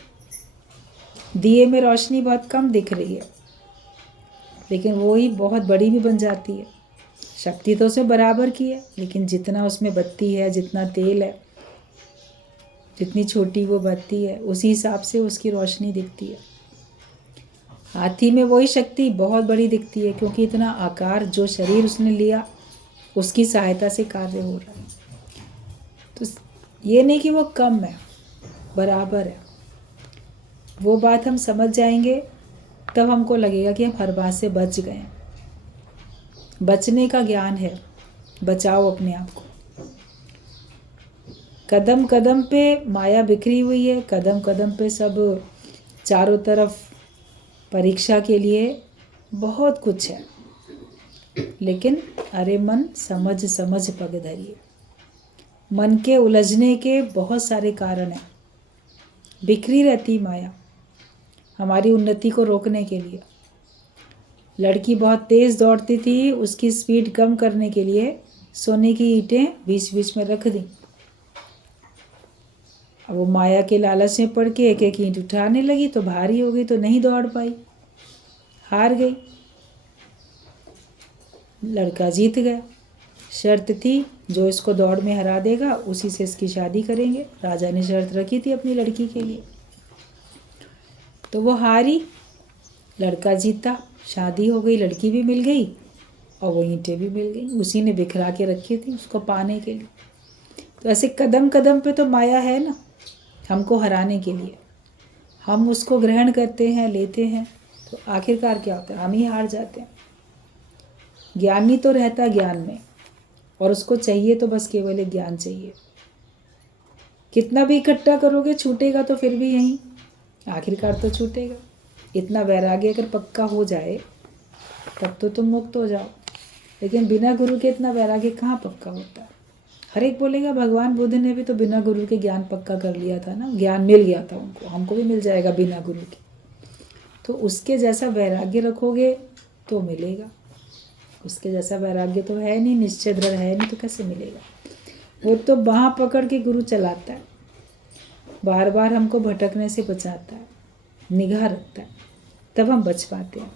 दिए में रोशनी बहुत कम दिख रही है, लेकिन वही बहुत बड़ी भी बन जाती है। शक्ति तो उसमें बराबर की है, लेकिन जितना उसमें बत्ती है, जितना तेल है, जितनी छोटी वो बत्ती है, उसी हिसाब से उसकी रोशनी दिखती है। हाथी में वही शक्ति बहुत बड़ी दिखती है, क्योंकि इतना आकार जो शरीर उसने लिया उसकी सहायता से कार्य हो रहा है। तो ये नहीं कि वो कम है, बराबर है। वो बात हम समझ जाएंगे तब हमको लगेगा कि हम हर बात से बच गए। बचने का ज्ञान है, बचाओ अपने आप को। कदम कदम पे माया बिखरी हुई है, कदम कदम पे सब चारों तरफ परीक्षा के लिए बहुत कुछ है, लेकिन अरे मन समझ समझ पग धरिए। मन के उलझने के बहुत सारे कारण हैं। बिखरी रहती माया हमारी उन्नति को रोकने के लिए। लड़की बहुत तेज़ दौड़ती थी, उसकी स्पीड कम करने के लिए सोने की ईंटें बीच बीच में रख दी। अब वो माया के लालच में पड़ के एक एक ईंट उठाने लगी, तो भारी हो गई, तो नहीं दौड़ पाई, हार गई। लड़का जीत गया। शर्त थी जो इसको दौड़ में हरा देगा उसी से इसकी शादी करेंगे। राजा ने शर्त रखी थी अपनी लड़की के लिए, तो वो हारी, लड़का जीता, शादी हो गई, लड़की भी मिल गई और वो ईंटें भी मिल गई। उसी ने बिखरा के रखी थी उसको पाने के लिए। तो ऐसे कदम कदम पे तो माया है ना, हमको हराने के लिए। हम उसको ग्रहण करते हैं, लेते हैं, तो आखिरकार क्या होता है, हम ही हार जाते हैं। ज्ञानी तो रहता ज्ञान में, और उसको चाहिए तो बस केवल एक ज्ञान चाहिए। कितना भी इकट्ठा करोगे छूटेगा तो फिर भी यहीं, आखिरकार तो छूटेगा। इतना वैराग्य अगर पक्का हो जाए तब तो तुम मुक्त हो जाओ, लेकिन बिना गुरु के इतना वैराग्य कहाँ पक्का होता है। हर एक बोलेगा भगवान बुद्ध ने भी तो बिना गुरु के ज्ञान पक्का कर लिया था ना, ज्ञान मिल गया था उनको, हमको भी मिल जाएगा बिना गुरु के। तो उसके जैसा वैराग्य रखोगे तो मिलेगा। उसके जैसा वैराग्य तो है नहीं, निश्चय दृढ़ है नहीं, तो कैसे मिलेगा। वो तो बाँह पकड़ के गुरु चलाता है, बार बार हमको भटकने से बचाता है, निगाह रखता है, तब हम बच पाते हैं।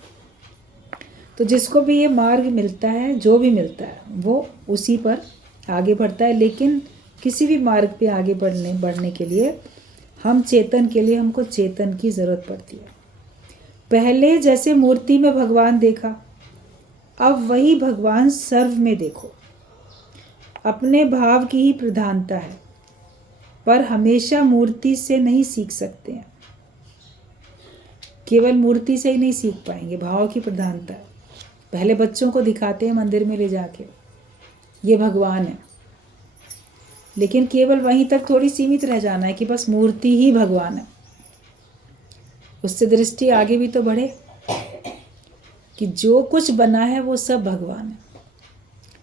तो जिसको भी ये मार्ग मिलता है, जो भी मिलता है, वो उसी पर आगे बढ़ता है। लेकिन किसी भी मार्ग पे आगे बढ़ने के लिए हम चेतन के लिए हमको चेतन की ज़रूरत पड़ती है। पहले जैसे मूर्ति में भगवान देखा, अब वही भगवान सर्व में देखो। अपने भाव की ही प्रधानता है, पर हमेशा मूर्ति से नहीं सीख सकते हैं। केवल मूर्ति से ही नहीं सीख पाएंगे, भाव की प्रधानता है। पहले बच्चों को दिखाते हैं मंदिर में ले जाके, ये भगवान है, लेकिन केवल वहीं तक थोड़ी सीमित रह जाना है कि बस मूर्ति ही भगवान है। उससे दृष्टि आगे भी तो बढ़े कि जो कुछ बना है वो सब भगवान है,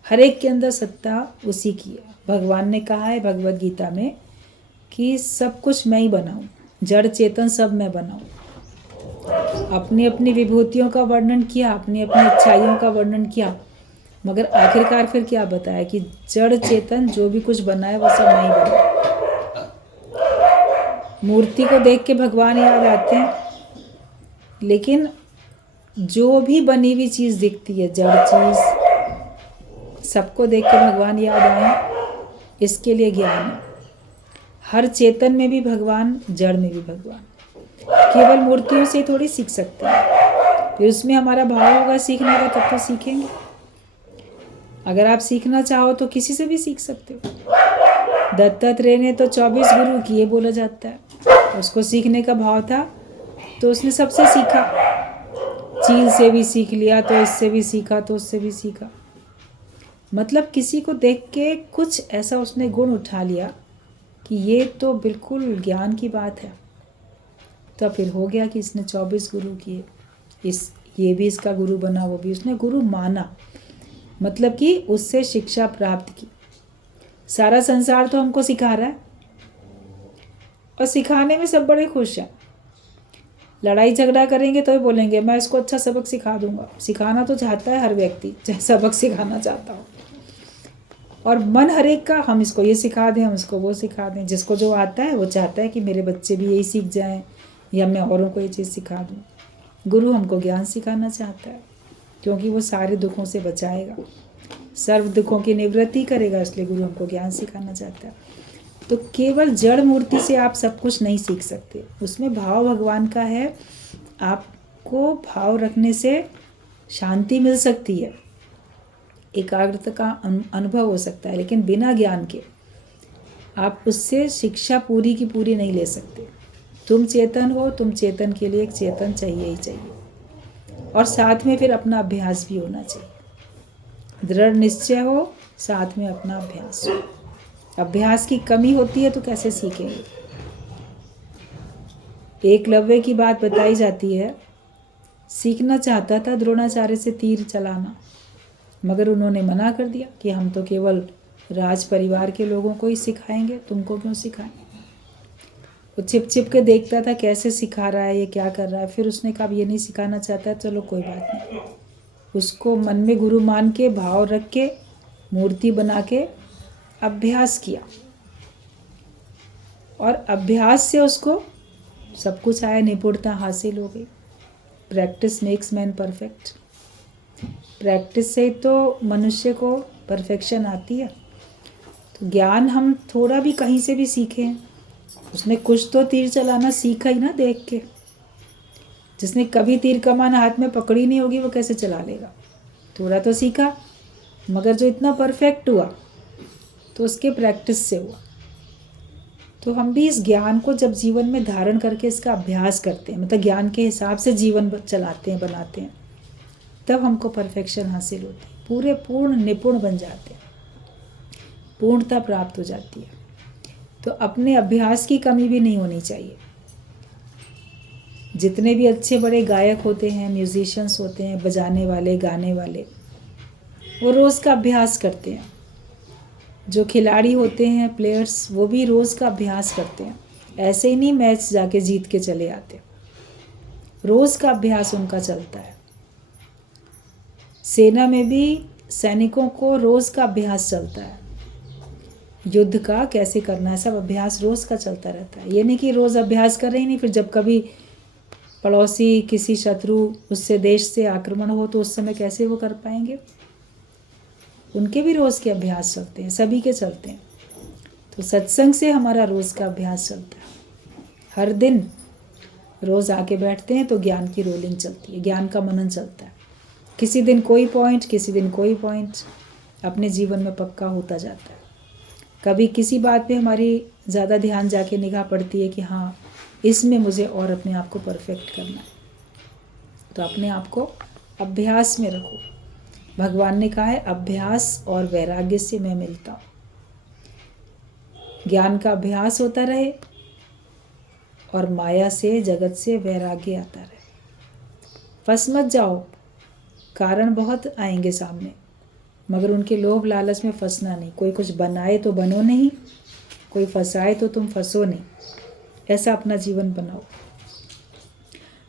हर एक के अंदर सत्ता उसी की है। भगवान ने कहा है भगवत गीता में कि सब कुछ मैं ही बनाऊं, जड़ चेतन सब मैं बनाऊं। अपनी अपनी विभूतियों का वर्णन किया, अपनी अपनी अच्छाइयों का वर्णन किया, मगर आखिरकार फिर क्या बताया कि जड़ चेतन जो भी कुछ बना है वो सब मैं ही बनाऊं। मूर्ति को देख के भगवान याद आते हैं, लेकिन जो भी बनी हुई चीज़ दिखती है, जड़ चीज़, सबको देख के भगवान याद आए, इसके लिए ज्ञान है। हर चेतन में भी भगवान, जड़ में भी भगवान। केवल मूर्तियों से थोड़ी सीख सकते हैं, फिर उसमें हमारा भाव होगा सीखने का, तब तो सीखेंगे। अगर आप सीखना चाहो तो किसी से भी सीख सकते हो। दत्तात्रेय ने तो 24 गुरु किए बोला जाता है। उसको सीखने का भाव था तो उसने सबसे सीखा, चील से भी सीख लिया, तो इससे भी सीखा, तो उससे भी सीखा। मतलब किसी को देख के कुछ ऐसा उसने गुण उठा लिया कि ये तो बिल्कुल ज्ञान की बात है, तो फिर हो गया कि इसने 24 गुरु किए, ये भी इसका गुरु बना, वो भी उसने गुरु माना, मतलब कि उससे शिक्षा प्राप्त की। सारा संसार तो हमको सिखा रहा है और सिखाने में सब बड़े खुश हैं। लड़ाई झगड़ा करेंगे तो ही बोलेंगे मैं इसको अच्छा सबक सिखा दूंगा। सिखाना तो चाहता है हर व्यक्ति, चाहे सबक सिखाना चाहता हो, और मन हर एक का हम इसको ये सिखा दें, हम इसको वो सिखा दें। जिसको जो आता है वो चाहता है कि मेरे बच्चे भी यही सीख जाएं या मैं औरों को ये चीज़ सिखा दूं। गुरु हमको ज्ञान सिखाना चाहता है, क्योंकि वो सारे दुखों से बचाएगा, सर्व दुखों की निवृत्ति करेगा, इसलिए गुरु हमको ज्ञान सिखाना चाहता है। तो केवल जड़ मूर्ति से आप सब कुछ नहीं सीख सकते, उसमें भाव भगवान का है। आपको भाव रखने से शांति मिल सकती है, एकाग्रता का अनुभव हो सकता है, लेकिन बिना ज्ञान के आप उससे शिक्षा पूरी की पूरी नहीं ले सकते। तुम चेतन हो, तुम चेतन के लिए एक चेतन चाहिए ही चाहिए, और साथ में फिर अपना अभ्यास भी होना चाहिए। दृढ़ निश्चय हो, साथ में अपना अभ्यास हो। अभ्यास की कमी होती है तो कैसे सीखेंगे। एकलव्य की बात बताई जाती है, सीखना चाहता था द्रोणाचार्य से तीर चलाना, मगर उन्होंने मना कर दिया कि हम तो केवल राज परिवार के लोगों को ही सिखाएंगे, तुमको क्यों सिखाएं। वो छिप छिप के देखता था कैसे सिखा रहा है, ये क्या कर रहा है। फिर उसने कहा ये नहीं सिखाना चाहता, चलो कोई बात नहीं। उसको मन में गुरु मान के, भाव रख के, मूर्ति बना के अभ्यास किया, और अभ्यास से उसको सब कुछ आया, निपुणता हासिल हो गई। Practice makes man perfect. Practice से तो मनुष्य को परफेक्शन आती है। तो ज्ञान हम थोड़ा भी कहीं से भी सीखें, उसने कुछ तो तीर चलाना सीखा ही ना देख के। जिसने कभी तीर कमान हाथ में पकड़ी नहीं होगी वो कैसे चला लेगा। थोड़ा तो सीखा, मगर जो इतना परफेक्ट हुआ तो उसके प्रैक्टिस से हुआ। तो हम भी इस ज्ञान को जब जीवन में धारण करके इसका अभ्यास करते हैं, मतलब ज्ञान के हिसाब से जीवन चलाते हैं, बनाते हैं, तब हमको परफेक्शन हासिल होती है, पूरे पूर्ण निपुण बन जाते हैं, पूर्णता प्राप्त हो जाती है। तो अपने अभ्यास की कमी भी नहीं होनी चाहिए। जितने भी अच्छे बड़े गायक होते हैं, म्यूजिशियंस होते हैं, बजाने वाले, गाने वाले, वो रोज़ का अभ्यास करते हैं। जो खिलाड़ी होते हैं, प्लेयर्स, वो भी रोज़ का अभ्यास करते हैं। ऐसे ही नहीं मैच जाके जीत के चले आते, रोज़ का अभ्यास उनका चलता है। सेना में भी सैनिकों को रोज़ का अभ्यास चलता है, युद्ध का कैसे करना है, सब अभ्यास रोज़ का चलता रहता है। ये नहीं कि रोज़ अभ्यास कर रहे ही नहीं, फिर जब कभी पड़ोसी किसी शत्रु उससे देश से आक्रमण हो तो उस समय कैसे वो कर पाएंगे। उनके भी रोज़ के अभ्यास चलते हैं, सभी के चलते हैं। तो सत्संग से हमारा रोज़ का अभ्यास चलता है। हर दिन रोज़ आके बैठते हैं तो ज्ञान की रोलिंग चलती है, ज्ञान का मनन चलता है। किसी दिन कोई पॉइंट, किसी दिन कोई पॉइंट अपने जीवन में पक्का होता जाता है। कभी किसी बात पे हमारी ज़्यादा ध्यान जाके निगाह पड़ती है कि हाँ, इसमें मुझे और अपने आप को परफेक्ट करना है। तो अपने आप को अभ्यास में रखो। भगवान ने कहा है अभ्यास और वैराग्य से मैं मिलता हूँ। ज्ञान का अभ्यास होता रहे और माया से, जगत से वैराग्य आता रहे। फंस मत जाओ, कारण बहुत आएंगे सामने, मगर उनके लोभ लालच में फंसना नहीं। कोई कुछ बनाए तो बनो नहीं, कोई फंसाए तो तुम फंसो नहीं। ऐसा अपना जीवन बनाओ।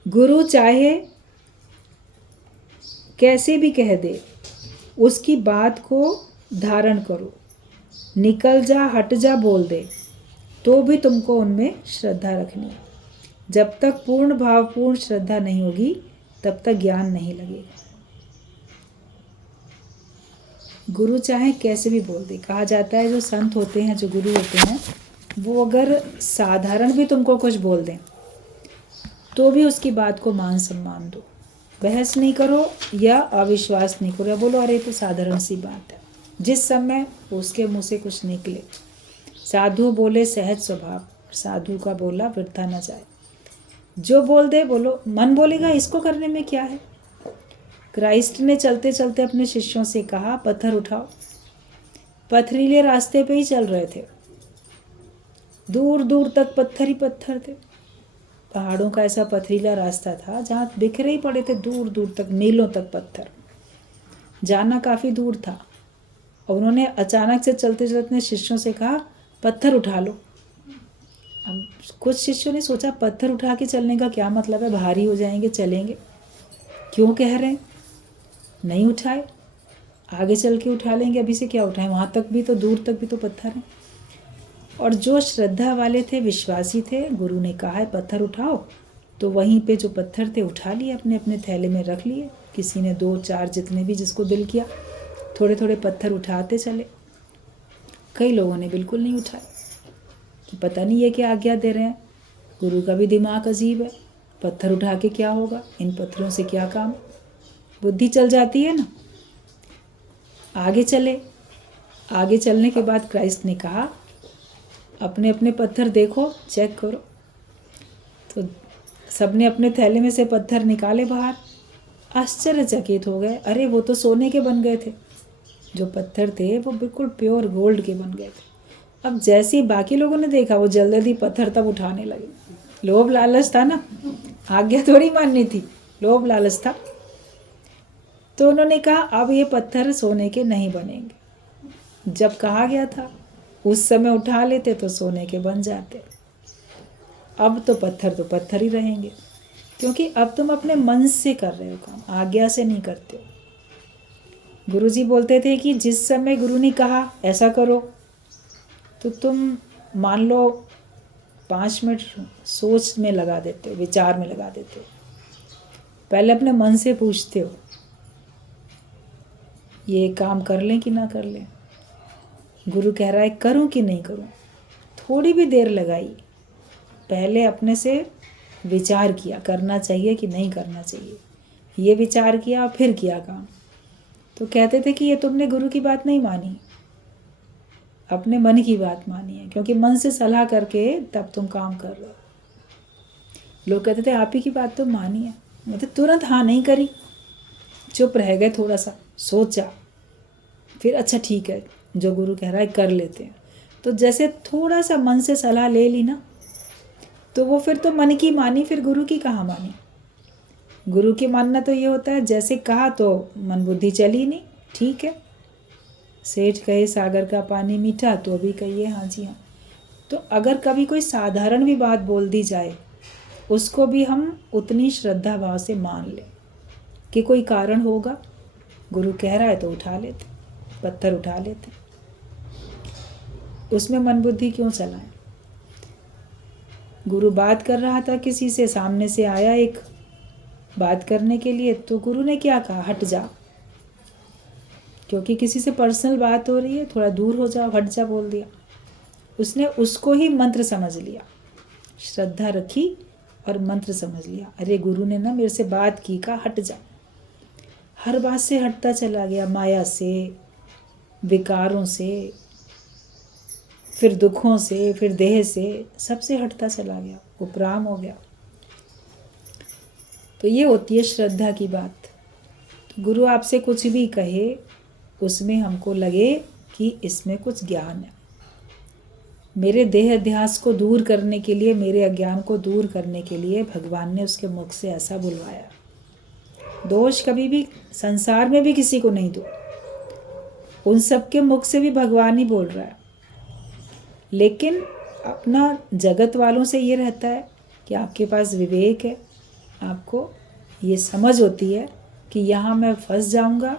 गुरु चाहे कैसे भी कह दे, उसकी बात को धारण करो। निकल जा, हट जा बोल दे, तो भी तुमको उनमें श्रद्धा रखनी है। जब तक पूर्ण भाव, पूर्ण श्रद्धा नहीं होगी, तब तक ज्ञान नहीं लगेगा। गुरु चाहे कैसे भी बोल दे। कहा जाता है जो संत होते हैं, जो गुरु होते हैं, वो अगर साधारण भी तुमको कुछ बोल दें तो भी उसकी बात को मान सम्मान दो। बहस नहीं करो या अविश्वास नहीं करो या बोलो अरे तो साधारण सी बात है। जिस समय उसके मुंह से कुछ निकले, साधु बोले सहज स्वभाव, साधु का बोला वृथा न जाए। जो बोल दे बोलो, मन बोलेगा इसको करने में क्या है। क्राइस्ट ने चलते चलते अपने शिष्यों से कहा पत्थर उठाओ। पथरीले रास्ते पे ही चल रहे थे, दूर दूर तक पत्थर ही पत्थर थे। पहाड़ों का ऐसा पथरीला रास्ता था जहाँ बिखरे ही पड़े थे दूर दूर तक, मीलों तक पत्थर। जाना काफ़ी दूर था और उन्होंने अचानक से चलते चलते अपने शिष्यों से कहा पत्थर उठा लो। अब कुछ शिष्यों ने सोचा पत्थर उठा के चलने का क्या मतलब है, भारी हो जाएंगे, चलेंगे, क्यों कह रहे हैं। नहीं उठाए, आगे चल के उठा लेंगे, अभी से क्या उठाएं, वहाँ तक भी तो, दूर तक भी तो पत्थर हैं। और जो श्रद्धा वाले थे, विश्वासी थे, गुरु ने कहा है पत्थर उठाओ, तो वहीं पे जो पत्थर थे उठा लिए, अपने अपने थैले में रख लिए। किसी ने 2 4 जितने भी जिसको दिल किया, थोड़े थोड़े पत्थर उठाते चले। कई लोगों ने बिल्कुल नहीं उठाए कि पता नहीं ये क्या आज्ञा दे रहे हैं। गुरु का भी दिमाग अजीब है, पत्थर उठा के क्या होगा, इन पत्थरों से क्या काम। बुद्धि चल जाती है ना। आगे चले। आगे चलने के बाद क्राइस्ट ने कहा अपने अपने पत्थर देखो, चेक करो। तो सबने अपने थैले में से पत्थर निकाले बाहर। आश्चर्यचकित हो गए, अरे वो तो सोने के बन गए थे। जो पत्थर थे वो बिल्कुल प्योर गोल्ड के बन गए थे। अब जैसे ही बाकी लोगों ने देखा, वो जल्दी जल्दी पत्थर तब उठाने लगे। लोभ लालच था ना, आज्ञा थोड़ी माननी थी, लोभ लालच था। तो उन्होंने कहा अब ये पत्थर सोने के नहीं बनेंगे। जब कहा गया था उस समय उठा लेते तो सोने के बन जाते। अब तो पत्थर ही रहेंगे, क्योंकि अब तुम अपने मन से कर रहे हो काम, आज्ञा से नहीं करते हो। गुरुजी बोलते थे कि जिस समय गुरु ने कहा ऐसा करो, तो तुम मान लो 5 मिनट सोच में लगा देते हो, विचार में लगा देते हो। पहले अपने मन से पूछते हो ये काम कर लें कि ना कर लें। गुरु कह रहा है करूं कि नहीं करूं। थोड़ी भी देर लगाई, पहले अपने से विचार किया करना चाहिए कि नहीं करना चाहिए। ये विचार किया फिर किया काम। तो कहते थे कि ये तुमने गुरु की बात नहीं मानी, अपने मन की बात मानी है, क्योंकि मन से सलाह करके तब तुम काम कर रहे हो। लोग कहते थे आप ही की बात तो मानी है, मतलब तुरंत हाँ नहीं करी, चुप रह गए, थोड़ा सा सोचा, फिर अच्छा ठीक है जो गुरु कह रहा है कर लेते हैं। तो जैसे थोड़ा सा मन से सलाह ले ली ना, तो वो फिर तो मन की मानी, फिर गुरु की कहाँ मानी। गुरु की मानना तो ये होता है जैसे कहा तो मन बुद्धि चली नहीं, ठीक है। सेठ कहे सागर का पानी मीठा, तो भी कहिए हाँ जी हाँ। तो अगर कभी कोई साधारण भी बात बोल दी जाए, उसको भी हम उतनी श्रद्धा भाव से मान लें कि कोई कारण होगा, गुरु कह रहा है तो उठा लेते, पत्थर उठा लेते। उसमें मन बुद्धि क्यों चलाएं। गुरु बात कर रहा था किसी से, सामने से आया एक बात करने के लिए, तो गुरु ने क्या कहा, हट जा, क्योंकि किसी से पर्सनल बात हो रही है, थोड़ा दूर हो जाओ, हट जा बोल दिया। उसने उसको ही मंत्र समझ लिया, श्रद्धा रखी और मंत्र समझ लिया। अरे गुरु ने ना मेरे से बात की, कहा हट जा। हर बात से हटता चला गया, माया से, विकारों से, फिर दुखों से, फिर देह से, सबसे हटता चला गया, उपराम हो गया। तो ये होती है श्रद्धा की बात। तो गुरु आपसे कुछ भी कहे उसमें हमको लगे कि इसमें कुछ ज्ञान है। मेरे देह अध्यास को दूर करने के लिए, मेरे अज्ञान को दूर करने के लिए भगवान ने उसके मुख से ऐसा बुलवाया। दोष कभी भी संसार में भी किसी को नहीं दो, उन सबके मुख से भी भगवान ही बोल रहा है। लेकिन अपना जगत वालों से ये रहता है कि आपके पास विवेक है, आपको ये समझ होती है कि यहाँ मैं फंस जाऊँगा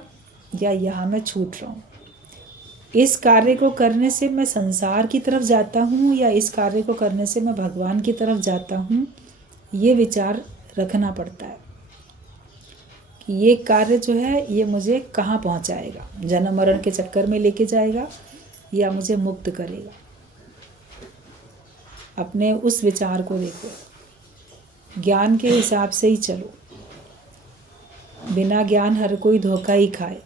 या यहाँ मैं छूट रहा हूँ। इस कार्य को करने से मैं संसार की तरफ जाता हूँ या इस कार्य को करने से मैं भगवान की तरफ जाता हूँ, ये विचार रखना पड़ता है कि ये कार्य जो है ये मुझे कहाँ पहुँचाएगा, जन्म मरण के चक्कर में लेके जाएगा या मुझे मुक्त करेगा। अपने उस विचार को देखो, ज्ञान के हिसाब से ही चलो। बिना ज्ञान हर कोई धोखा ही खाए,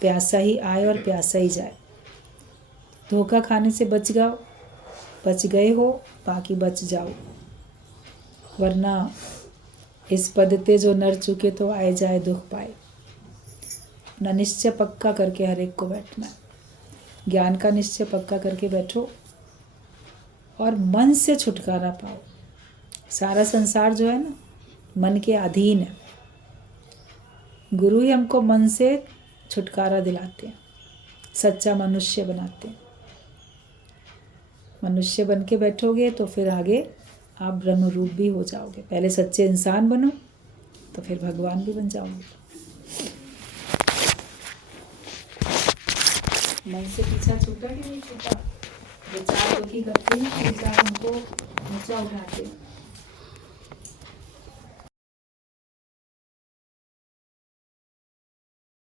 प्यासा ही आए और प्यासा ही जाए। धोखा खाने से बच गए हो, बाकी बच जाओ, वरना इस पद ते जो नर चुके तो आए जाए दुख पाए। अपना निश्चय पक्का करके हर एक को बैठना है। ज्ञान का निश्चय पक्का करके बैठो और मन से छुटकारा पाओ। सारा संसार जो है ना मन के अधीन है। गुरु ही हमको मन से छुटकारा दिलाते हैं, सच्चा मनुष्य बनाते हैं। मनुष्य बन के बैठोगे तो फिर आगे आप ब्रह्म रूप भी हो जाओगे। पहले सच्चे इंसान बनो तो फिर भगवान भी बन जाओगे। मन से पीछा छूटा कि नहीं छूटा? विचार दुखी करते हैं, विचार हमको ऊंचा उठाते हैं।